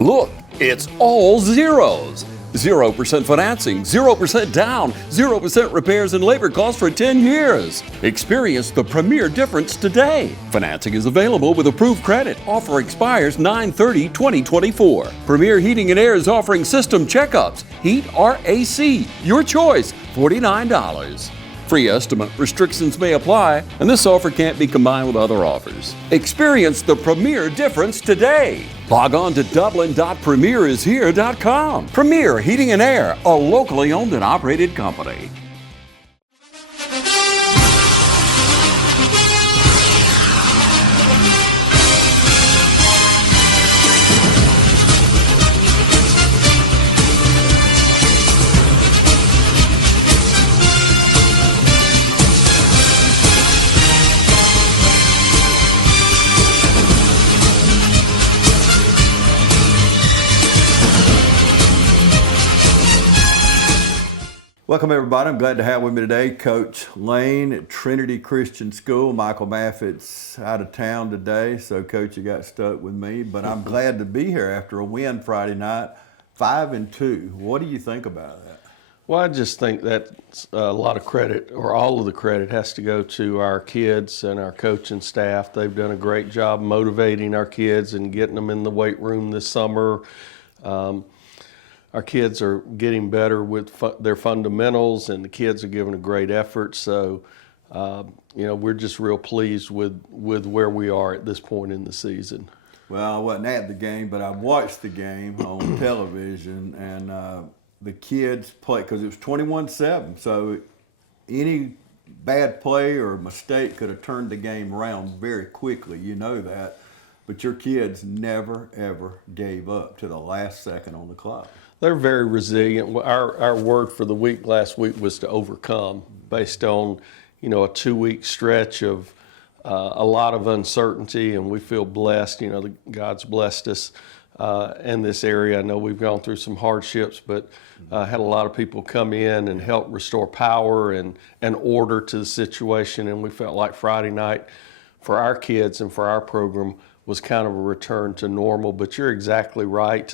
Look, it's all zeros. 0% financing, 0% down, 0% repairs and labor costs for 10 years. Experience the premier difference today. Financing is available with approved credit. Offer expires 9/30/2024. Premier Heating and Air is offering system checkups. Heat or AC, your choice, $49. Free estimate restrictions may apply, and this offer can't be combined with other offers. Experience the premier difference today. Log on to dublin.premierishere.com. Premier Heating and Air, a locally owned and operated company. Welcome everybody. I'm glad to have with me today Coach Lane at Trinity Christian School. Michael Maffitt's out of town today, so Coach, you got stuck with me, but I'm glad to be here after a win Friday night, 5-2. What do you think about that? Well, I just think that a lot of credit, or all of the credit, has to go to our kids and our coaching staff. They've done a great job motivating our kids and getting them in the weight room this summer. Our kids are getting better with their fundamentals, and the kids are giving a great effort. So, we're just real pleased with where we are at this point in the season. Well, I wasn't at the game, but I watched the game on television, and the kids played because it was 21-7. So any bad play or mistake could have turned the game around very quickly. You know that. But your kids never, ever gave up to the last second on the clock. They're very resilient. Our word for the week last week was to overcome, based on, a 2-week stretch of a lot of uncertainty, and we feel blessed. God's blessed us in this area. I know we've gone through some hardships, but had a lot of people come in and help restore power and order to the situation, and we felt like Friday night for our kids and for our program was kind of a return to normal. But you're exactly right.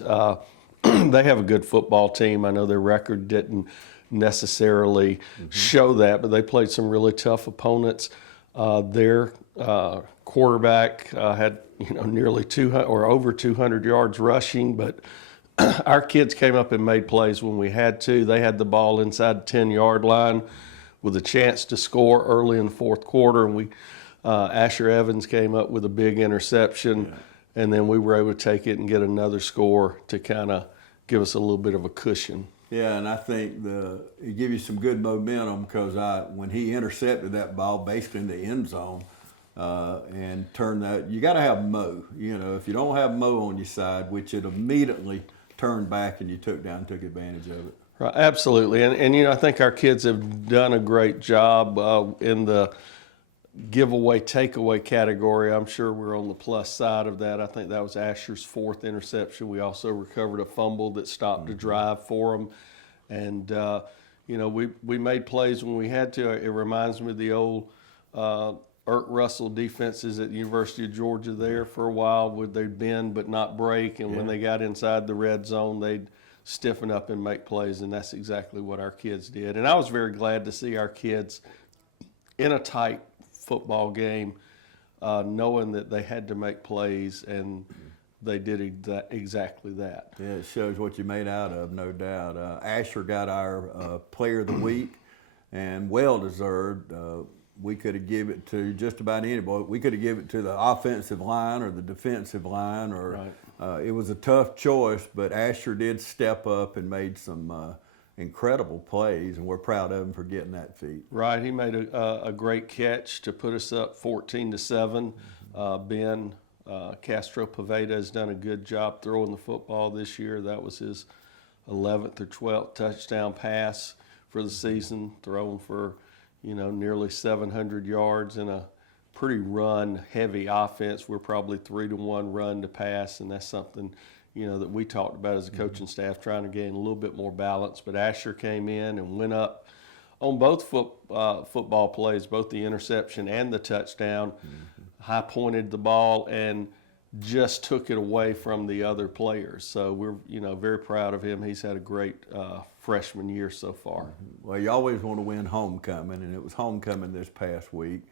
They have a good football team. I know their record didn't necessarily show that, but they played some really tough opponents. Their quarterback had nearly 200 or over 200 yards rushing, but our kids came up and made plays when we had to. They had the ball inside the 10-yard line with a chance to score early in the fourth quarter, and Asher Evans came up with a big interception, and then we were able to take it and get another score to kind of give us a little bit of a cushion. Yeah, and I think it give you some good momentum because when he intercepted that ball basically in the end zone and turned that, you got to have Mo. If you don't have Mo on your side, which it immediately turned back and you took advantage of it. Right, absolutely, and I think our kids have done a great job in the giveaway, takeaway category. I'm sure we're on the plus side of that. I think that was Asher's fourth interception. We also recovered a fumble that stopped a drive for him. And, we made plays when we had to. It reminds me of the old Ert Russell defenses at the University of Georgia there for a while, where they'd bend but not break. And when they got inside the red zone, they'd stiffen up and make plays. And that's exactly what our kids did. And I was very glad to see our kids in a tight football game, knowing that they had to make plays, and they did exactly that. Yeah, it shows what you made out of, no doubt. Asher got our Player of the Week, and well-deserved. We could have given it to just about anybody. We could have given it to the offensive line or the defensive line, or it was a tough choice, but Asher did step up and made some incredible plays, and we're proud of him for getting that feat. Right, he made a great catch to put us up 14-7. Ben Castro Paveda has done a good job throwing the football this year. That was his 11th or 12th touchdown pass for the season, thrown for nearly 700 yards in a pretty run-heavy offense. We're probably 3-to-1 run to pass, and that's something that we talked about as a coaching staff, trying to gain a little bit more balance. But Asher came in and went up on both football plays, both the interception and the touchdown, high-pointed the ball, and just took it away from the other players. So we're, very proud of him. He's had a great freshman year so far. Well, you always want to win homecoming, and it was homecoming this past week.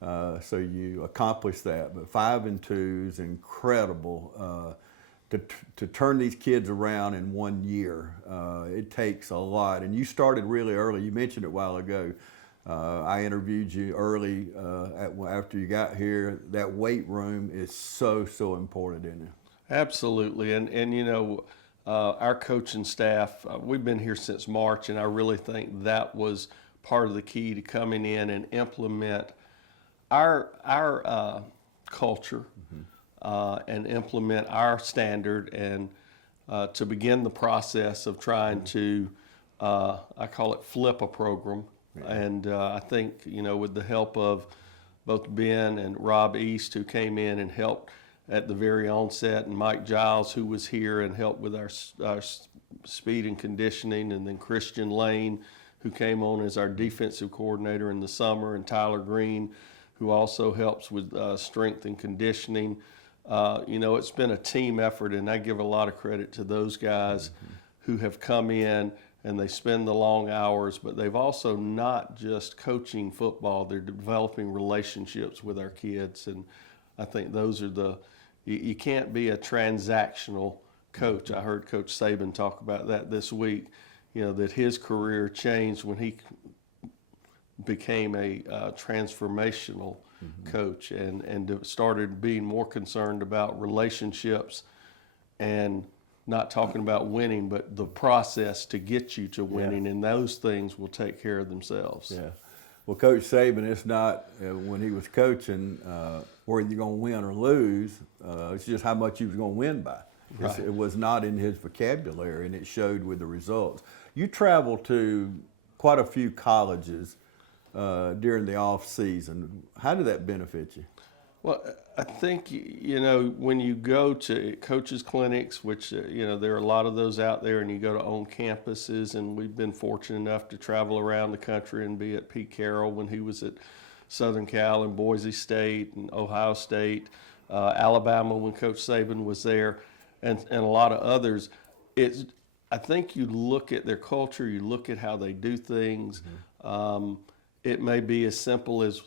So you accomplished that. But 5-2 is incredible. To turn these kids around in 1 year, it takes a lot. And you started really early. You mentioned it a while ago. I interviewed you early after you got here. That weight room is so important in it. Absolutely. And our coaching staff, we've been here since March, and I really think that was part of the key to coming in and implement our culture and implement our standard, and to begin the process of trying to, I call it flip a program. Yeah. And I think, with the help of both Ben and Rob East, who came in and helped at the very onset, and Mike Giles, who was here and helped with our speed and conditioning, and then Christian Lane, who came on as our defensive coordinator in the summer, and Tyler Green, who also helps with strength and conditioning. It's been a team effort, and I give a lot of credit to those guys who have come in, and they spend the long hours, but they've also not just coaching football, they're developing relationships with our kids. And I think those are you can't be a transactional coach. I heard Coach Saban talk about that this week, that his career changed when he became a transformational coach and started being more concerned about relationships and not talking about winning, but the process to get you to winning, and those things will take care of themselves. Yeah. Well, Coach Saban, it's not when he was coaching whether you're going to win or lose. It's just how much he was going to win by. Right. It was not in his vocabulary, and it showed with the results. You traveled to quite a few colleges during the off season. How did that benefit you? Well, I think, when you go to coaches' clinics, which, there are a lot of those out there, and you go to own campuses, and we've been fortunate enough to travel around the country and be at Pete Carroll when he was at Southern Cal and Boise State and Ohio State, Alabama when Coach Saban was there, and a lot of others. I think you look at their culture, you look at how they do things. It may be as simple as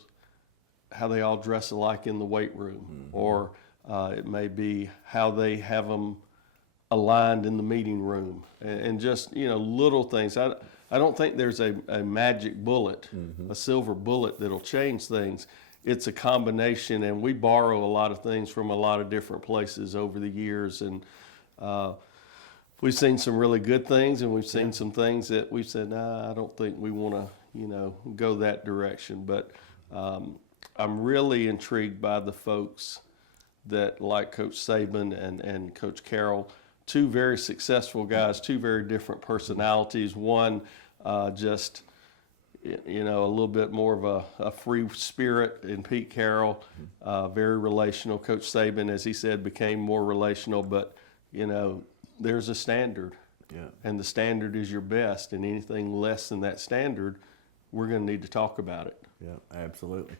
how they all dress alike in the weight room, or it may be how they have them aligned in the meeting room, and just little things. I don't think there's a magic bullet, a silver bullet that'll change things. It's a combination, and we borrow a lot of things from a lot of different places over the years, and we've seen some really good things, and we've seen some things that we've said, I don't think we want to go that direction, but I'm really intrigued by the folks that, like Coach Saban and Coach Carroll, two very successful guys, two very different personalities. One just, a little bit more of a free spirit in Pete Carroll, very relational. Coach Saban, as he said, became more relational, but, there's a standard. Yeah. And the standard is your best, and anything less than that standard, we're going to need to talk about it. Yeah, absolutely.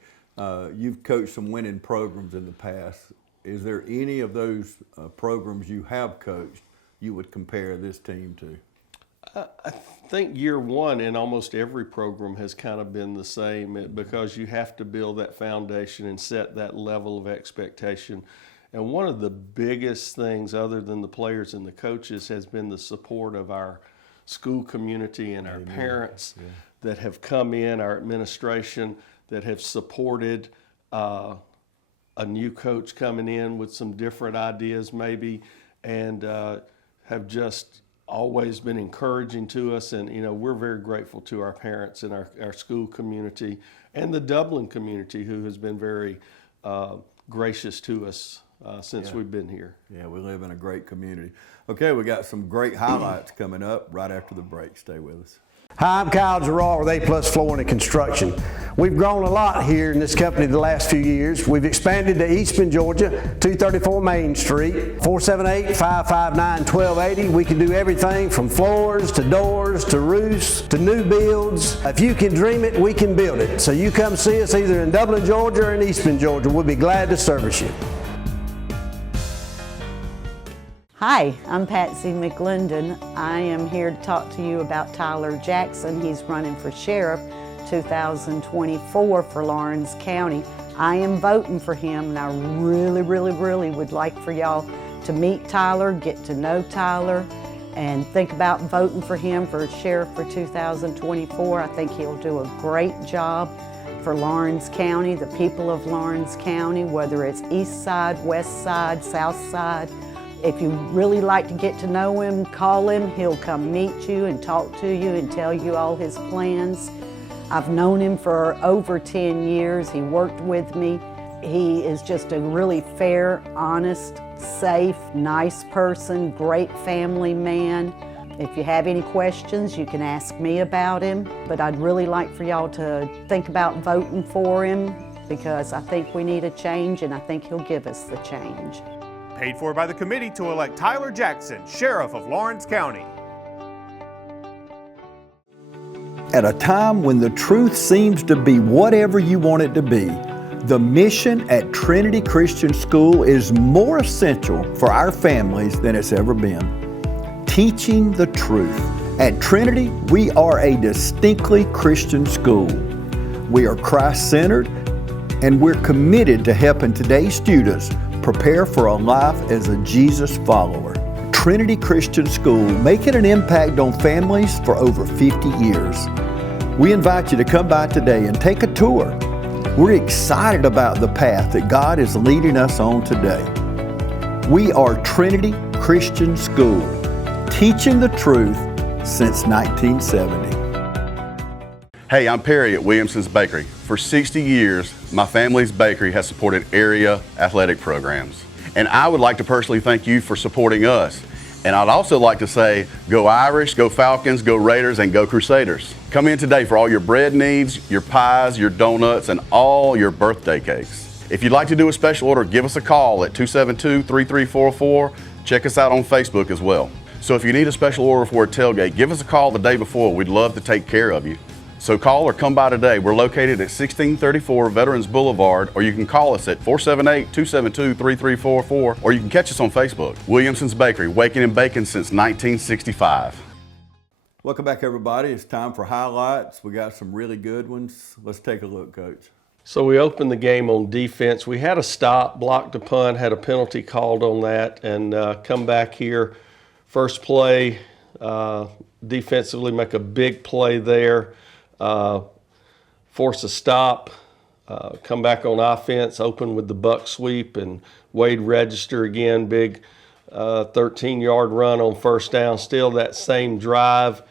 You've coached some winning programs in the past. Is there any of those programs you have coached you would compare this team to? I think year one in almost every program has kind of been the same, because you have to build that foundation and set that level of expectation. And one of the biggest things, other than the players and the coaches, has been the support of our school community and our parents that have come in, our administration, that have supported a new coach coming in with some different ideas maybe, and have just always been encouraging to us. And we're very grateful to our parents and our school community and the Dublin community, who has been very gracious to us since we've been here. Yeah, we live in a great community. Okay, we got some great highlights coming up right after the break. Stay with us. Hi, I'm Kyle Gerard with A+ Flooring and Construction. We've grown a lot here in this company the last few years. We've expanded to Eastman, Georgia, 234 Main Street, 478-559-1280. We can do everything from floors to doors to roofs to new builds. If you can dream it, we can build it. So you come see us either in Dublin, Georgia or in Eastman, Georgia. We'll be glad to service you. Hi, I'm Patsy McLendon. I am here to talk to you about Tyler Jackson. He's running for sheriff 2024 for Lawrence County. I am voting for him, and I really would like for y'all to meet Tyler, get to know Tyler, and think about voting for him for sheriff for 2024. I think he'll do a great job for Lawrence County, the people of Lawrence County, whether it's east side, west side, south side. If you really like to get to know him, call him. He'll come meet you and talk to you and tell you all his plans. I've known him for over 10 years. He worked with me. He is just a really fair, honest, safe, nice person, great family man. If you have any questions, you can ask me about him. But I'd really like for y'all to think about voting for him, because I think we need a change, and I think he'll give us the change. Paid for by the committee to elect Tyler Jackson, Sheriff of Lawrence County. At a time when the truth seems to be whatever you want it to be, the mission at Trinity Christian School is more essential for our families than it's ever been. Teaching the truth. At Trinity, we are a distinctly Christian school. We are Christ-centered, and we're committed to helping today's students prepare for a life as a Jesus follower. Trinity Christian School, making an impact on families for over 50 years. We invite you to come by today and take a tour. We're excited about the path that God is leading us on today. We are Trinity Christian School, teaching the truth since 1970. Hey, I'm Perry at Williamson's Bakery. For 60 years, my family's bakery has supported area athletic programs. And I would like to personally thank you for supporting us. And I'd also like to say, go Irish, go Falcons, go Raiders, and go Crusaders. Come in today for all your bread needs, your pies, your donuts, and all your birthday cakes. If you'd like to do a special order, give us a call at 272-3344. Check us out on Facebook as well. So if you need a special order for a tailgate, give us a call the day before. We'd love to take care of you. So call or come by today. We're located at 1634 Veterans Boulevard, or you can call us at 478-272-3344, or you can catch us on Facebook. Williamson's Bakery, waking and baking since 1965. Welcome back, everybody. It's time for highlights. We got some really good ones. Let's take a look, Coach. So we opened the game on defense. We had a stop, blocked a punt, had a penalty called on that, and come back here. First play, defensively make a big play there. Force a stop, come back on offense, open with the buck sweep, and Wade register again, big 13-yard run on first down. Still that same drive.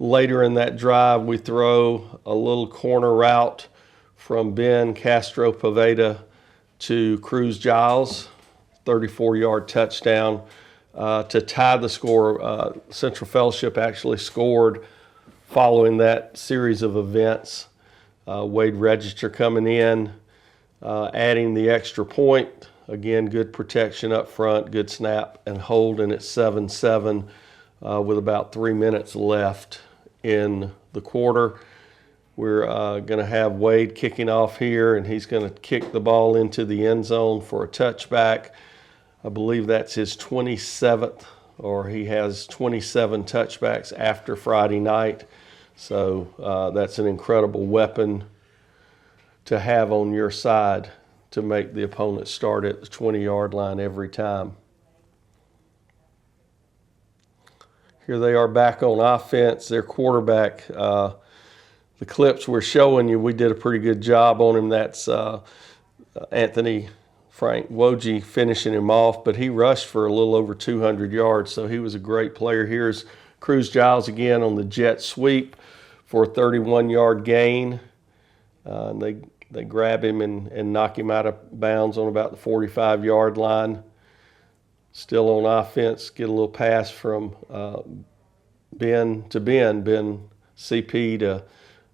Later in that drive, we throw a little corner route from Ben Castro Poveda to Cruz Giles, 34-yard touchdown to tie the score. Central Fellowship actually scored following that series of events. Wade Register coming in, adding the extra point. Again, good protection up front, good snap and hold, and it's 7-7 with about 3 minutes left in the quarter. We're going to have Wade kicking off here, and he's going to kick the ball into the end zone for a touchback. I believe that's his 27th, or he has 27 touchbacks after Friday night. So that's an incredible weapon to have on your side to make the opponent start at the 20-yard line every time. Here they are back on offense. Their quarterback, the clips we're showing you, we did a pretty good job on him. That's Anthony Frank Wojcik finishing him off, but he rushed for a little over 200 yards, so he was a great player. Here's Cruz Giles again on the jet sweep for a 31-yard gain. They grab him and knock him out of bounds on about the 45-yard line. Still on offense, get a little pass from Ben CP to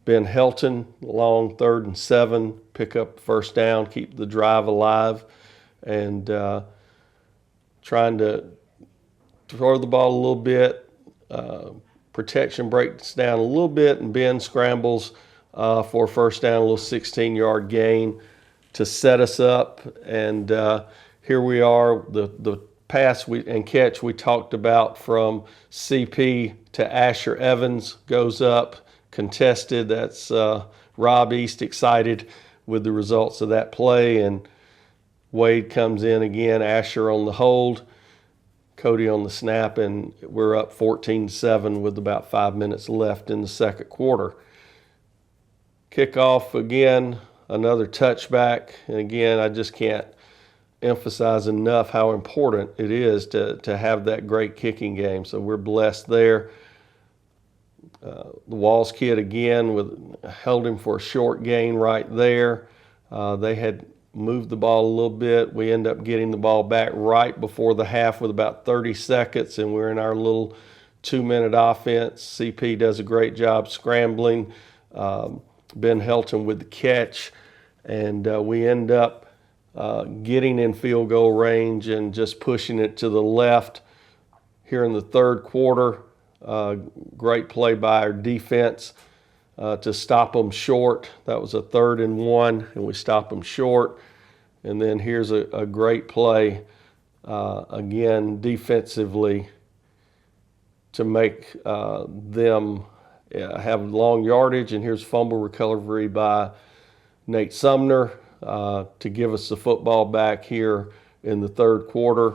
Ben Helton, long 3rd and 7, pick up first down, keep the drive alive, and trying to throw the ball a little bit. Protection breaks down a little bit, and Ben scrambles for first down, a little 16-yard gain to set us up. And here we are. The pass and catch we talked about from CP to Asher Evans goes up, contested. That's Rob East excited with the results of that play, and Wade comes in again, Asher on the hold, Cody on the snap, and we're up 14-7 with about 5 minutes left in the second quarter. Kickoff again, another touchback, and again, I just can't emphasize enough how important it is to have that great kicking game. So we're blessed there. The Walls kid again held him for a short gain right there. They had moved the ball a little bit. We end up getting the ball back right before the half with about 30 seconds, and we're in our little 2-minute offense. CP does a great job scrambling. Ben Helton with the catch, and we end up getting in field goal range and just pushing it to the left here in the third quarter. Great play by our defense to stop them short. That was a 3rd and 1, and we stopped them short. And then here's a great play again defensively to make them have long yardage. And here's fumble recovery by Nate Sumner to give us the football back here in the third quarter.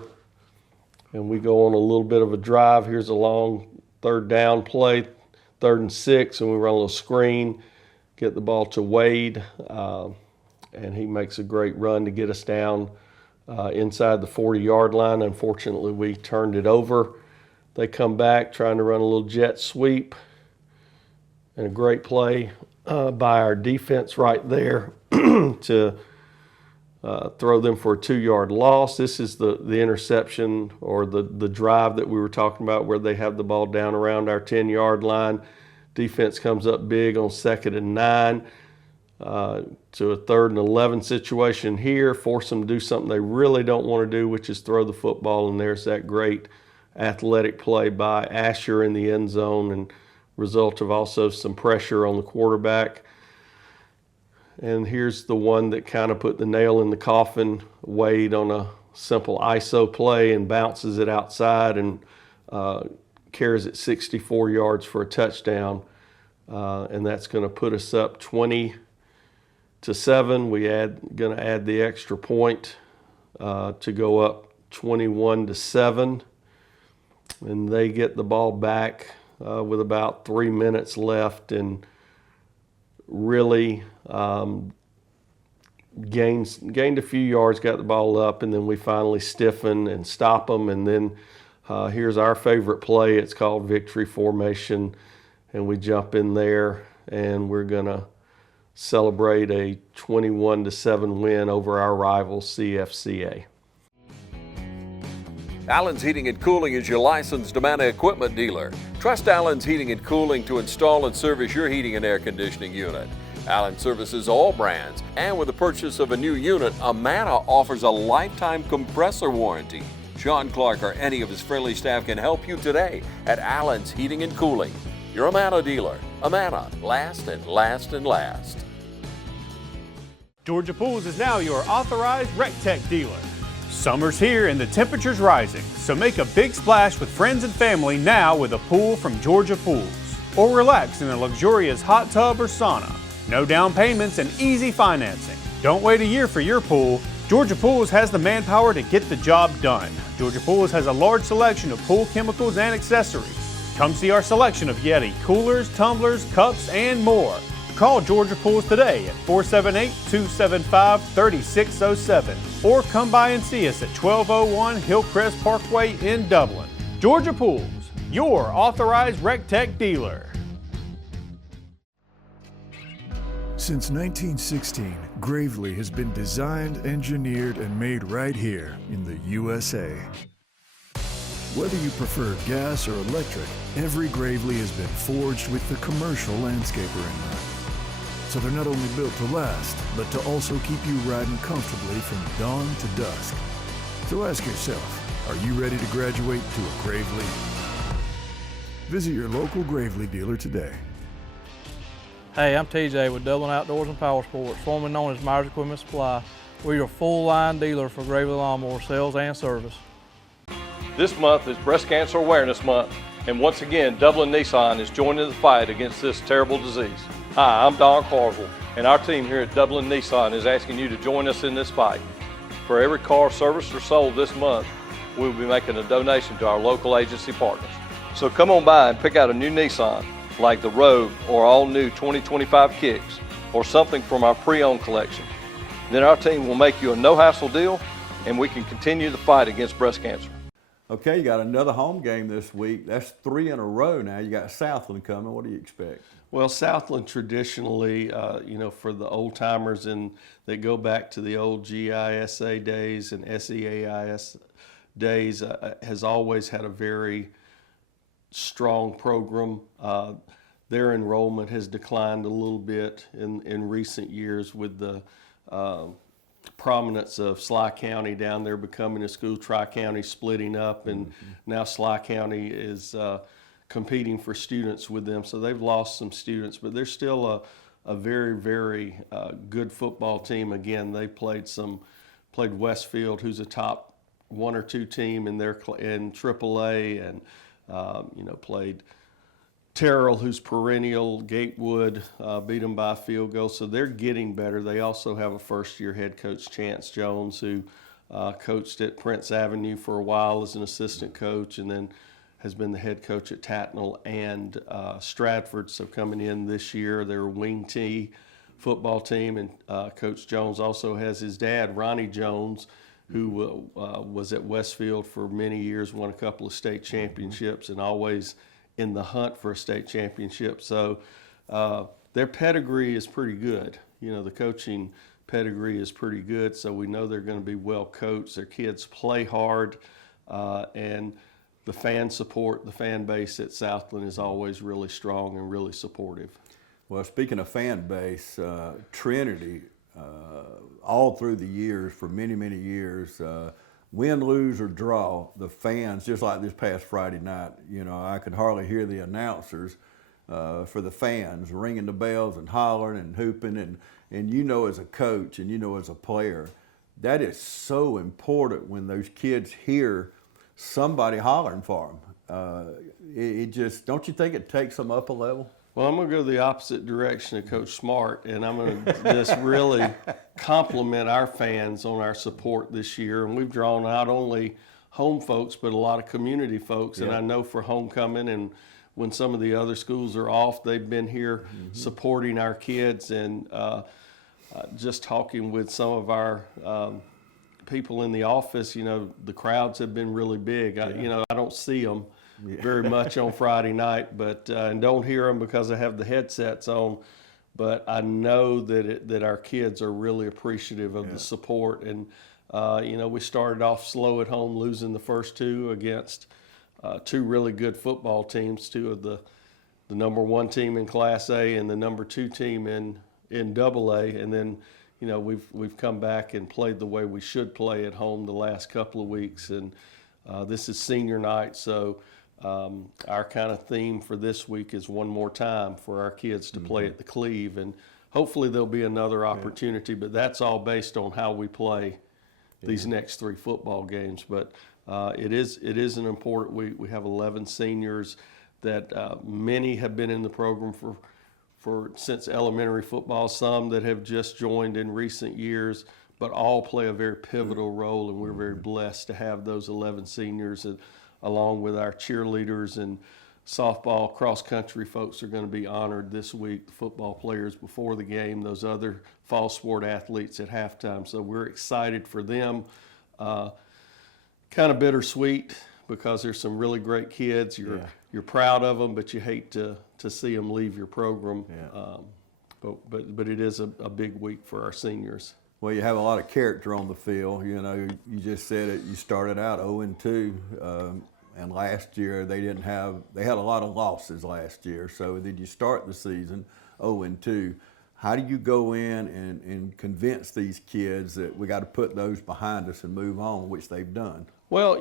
And we go on a little bit of a drive. Here's a long 3rd down play, 3rd and 6, and we run a little screen, get the ball to Wade, and he makes a great run to get us down inside the 40-yard line. Unfortunately, we turned it over. They come back trying to run a little jet sweep, and a great play by our defense right there to throw them for a 2-yard loss. This is the interception or the drive that we were talking about where they have the ball down around our 10-yard line. Defense comes up big on 2nd and 9 to a 3rd and 11 situation here, force them to do something they really don't want to do, which is throw the football, and there's that great athletic play by Asher in the end zone, and result of also some pressure on the quarterback. And here's the one that kind of put the nail in the coffin. Wade on a simple ISO play and bounces it outside and carries it 64 yards for a touchdown. And that's going to put us up 20-7. Going to add the extra point to go up 21-7. And they get the ball back with about 3 minutes left, and really gained a few yards, got the ball up, and then we finally stiffen and stop them. And then here's our favorite play. It's called victory formation, and we jump in there, and we're going to celebrate a 21-7 win over our rival CFCA. Allen's Heating and Cooling is your licensed Amana equipment dealer. Trust Allen's Heating and Cooling to install and service your heating and air conditioning unit. Allen services all brands, and with the purchase of a new unit, Amana offers a lifetime compressor warranty. Sean Clark or any of his friendly staff can help you today at Allen's Heating and Cooling. Your Amana dealer. Amana, last and last and last. Georgia Pools is now your authorized RecTech dealer. Summer's here and the temperature's rising, so make a big splash with friends and family now with a pool from Georgia Pools. Or relax in a luxurious hot tub or sauna. No down payments and easy financing. Don't wait a year for your pool. Georgia Pools has the manpower to get the job done. Georgia Pools has a large selection of pool chemicals and accessories. Come see our selection of Yeti coolers, tumblers, cups, and more. Call Georgia Pools today at 478-275-3607 or come by and see us at 1201 Hillcrest Parkway in Dublin. Georgia Pools, your authorized RecTech dealer. Since 1916, Gravely has been designed, engineered, and made right here in the USA. Whether you prefer gas or electric, every Gravely has been forged with the commercial landscaper in mind. So they're not only built to last, but to also keep you riding comfortably from dawn to dusk. So ask yourself, are you ready to graduate to a Gravely? Visit your local Gravely dealer today. Hey, I'm TJ with Dublin Outdoors and Power Sports, formerly known as Myers Equipment Supply. We're your full line dealer for Gravely lawnmower sales and service. This month is Breast Cancer Awareness Month, and once again, Dublin Nissan is joining the fight against this terrible disease. Hi, I'm Don Carswell, and our team here at Dublin Nissan is asking you to join us in this fight. For every car serviced or sold this month, we will be making a donation to our local agency partners. So come on by and pick out a new Nissan, like the Rogue or all new 2025 Kicks, or something from our pre-owned collection. Then our team will make you a no-hassle deal, and we can continue the fight against breast cancer. Okay, you got another home game this week. That's 3 in a row now. You got Southland coming. What do you expect? Well, Southland traditionally, for the old timers and that go back to the old GISA days and SEAIS days, has always had a very strong program. Their enrollment has declined a little bit in recent years with the prominence of Sly County down there becoming a school, Tri-County splitting up, and now Sly County is competing for students with them. So they've lost some students, but they're still a very, very good football team. Again, they played Westfield, who's a top 1 or 2 team in AAA, and played Terrell, who's perennial. Gatewood beat them by a field goal, so they're getting better. They also have a first-year head coach, Chance Jones, who coached at Prince Avenue for a while as an assistant coach, and then has been the head coach at Tatnall and Stratford. So coming in this year, their wing T football team, and Coach Jones also has his dad, Ronnie Jones, who was at Westfield for many years, won a couple of state championships, and always in the hunt for a state championship. So their pedigree is pretty good. The coaching pedigree is pretty good, so we know they're going to be well coached. Their kids play hard, and the fan support, the fan base at Southland is always really strong and really supportive. Well, speaking of fan base, Trinity, all through the years, for many, many years, win, lose, or draw, the fans, just like this past Friday night, I could hardly hear the announcers for the fans ringing the bells and hollering and hooping. And as a coach and as a player, that is so important when those kids hear somebody hollering for them. It just, don't you think it takes them up a level? Well, I'm going to go the opposite direction of Coach Smart, and I'm going to just really compliment our fans on our support this year. And we've drawn not only home folks, but a lot of community folks. Yeah. And I know for homecoming and when some of the other schools are off, they've been here supporting our kids. And just talking with some of our people in the office, the crowds have been really big. I don't see them very much on Friday night, but and don't hear them because I have the headsets on. But I know that our kids are really appreciative of the support. And we started off slow at home, losing the first 2 against 2 really good football teams, 2 of the number 1 team in Class A and the number 2 team in AA. And then we've come back and played the way we should play at home the last couple of weeks. And this is senior night, so our kind of theme for this week is one more time for our kids to play at the Cleve, and hopefully there'll be another opportunity, but that's all based on how we play these next 3 football games. But it is an important week. We have 11 seniors that many have been in the program for since elementary football, some that have just joined in recent years, but all play a very pivotal role, and we're very blessed to have those 11 seniors, and along with our cheerleaders and softball, cross-country folks are going to be honored this week, the football players before the game, those other fall sport athletes at halftime. So we're excited for them. Kind of bittersweet because there's some really great kids. You're proud of them, but you hate to see them leave your program. But it is a big week for our seniors. Well, you have a lot of character on the field. You just said it. You started out 0-2, and last year they had a lot of losses last year. So did you start the season 0-2? How do you go in and convince these kids that we got to put those behind us and move on, which they've done? Well,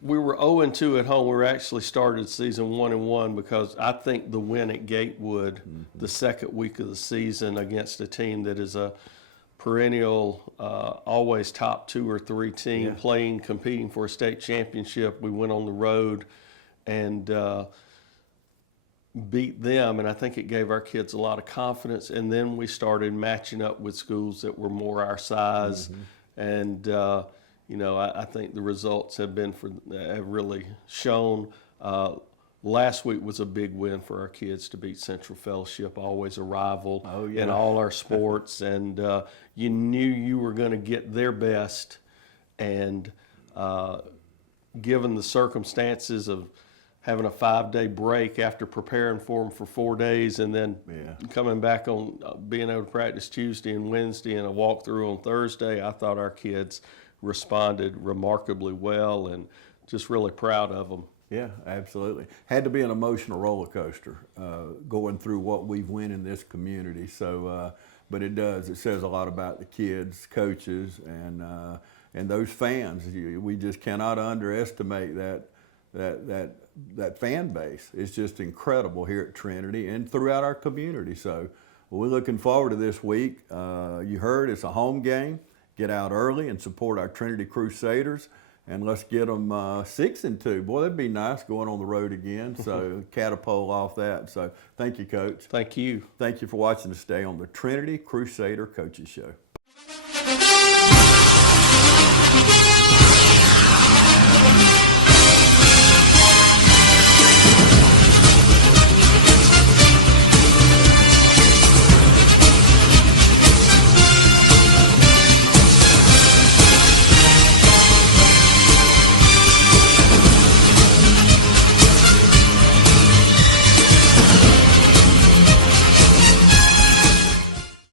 we were 0-2 at home. We actually started season 1-1 because I think the win at Gatewood, the second week of the season against a team that is a perennial, always top 2 or 3 team, competing for a state championship. We went on the road and beat them, and I think it gave our kids a lot of confidence. And then we started matching up with schools that were more our size, and I think the results have really shown. Last week was a big win for our kids to beat Central Fellowship, always a rival in all our sports, and you knew you were going to get their best. And given the circumstances of having a 5-day break after preparing for them for 4 days, and then coming back on being able to practice Tuesday and Wednesday and a walkthrough on Thursday, I thought our kids responded remarkably well, and just really proud of them. Yeah, absolutely. Had to be an emotional roller coaster going through what we've went in this community. So, but it does. It says a lot about the kids, coaches, and those fans. We just cannot underestimate that fan base. It's just incredible here at Trinity and throughout our community. So, we're looking forward to this week. You heard it's a home game. Get out early and support our Trinity Crusaders. And let's get them 6-2. Boy, that'd be nice going on the road again. So catapult off that. So thank you, Coach. Thank you. Thank you for watching us today on the Trinity Crusader Coaches Show.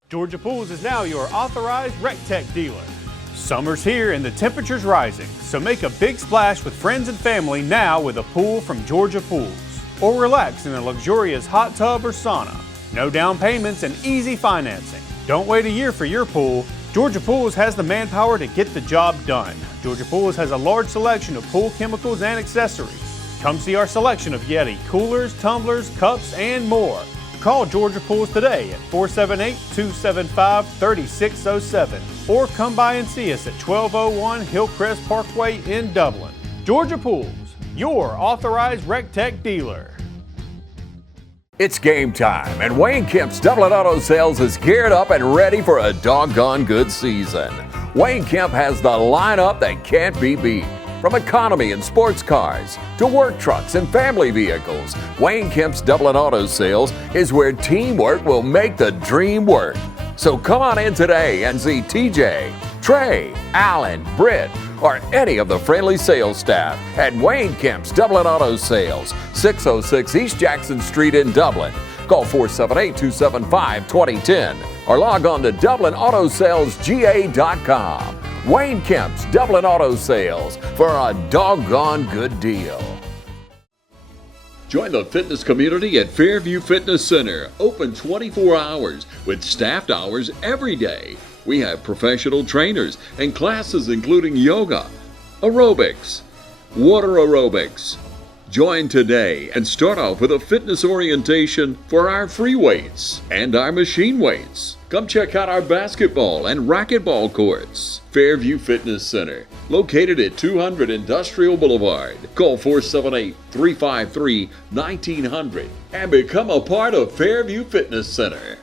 Georgia Pools is now your authorized RecTech dealer. Summer's here and the temperature's rising, so make a big splash with friends and family now with a pool from Georgia Pools. Or relax in a luxurious hot tub or sauna. No down payments and easy financing. Don't wait a year for your pool. Georgia Pools has the manpower to get the job done. Georgia Pools has a large selection of pool chemicals and accessories. Come see our selection of Yeti coolers, tumblers, cups, and more. Call Georgia Pools today at 478-275-3607 or come by and see us at 1201 Hillcrest Parkway in Dublin. Georgia Pools, your authorized RecTech dealer. It's game time, and Wayne Kemp's Dublin Auto Sales is geared up and ready for a doggone good season. Wayne Kemp has the lineup that can't be beat. From economy and sports cars to work trucks and family vehicles, Wayne Kemp's Dublin Auto Sales is where teamwork will make the dream work. So come on in today and see TJ, Trey, Alan, Britt, or any of the friendly sales staff at Wayne Kemp's Dublin Auto Sales, 606 East Jackson Street in Dublin. Call 478-275-2010 or log on to DublinAutoSalesGA.com. Wayne Kemp's Dublin Auto Sales for a doggone good deal. Join the fitness community at Fairview Fitness Center, open 24 hours with staffed hours every day. We have professional trainers and classes including yoga, aerobics, water aerobics. Join today and start off with a fitness orientation for our free weights and our machine weights. Come check out our basketball and racquetball courts. Fairview Fitness Center, located at 200 Industrial Boulevard. Call 478-353-1900 and become a part of Fairview Fitness Center.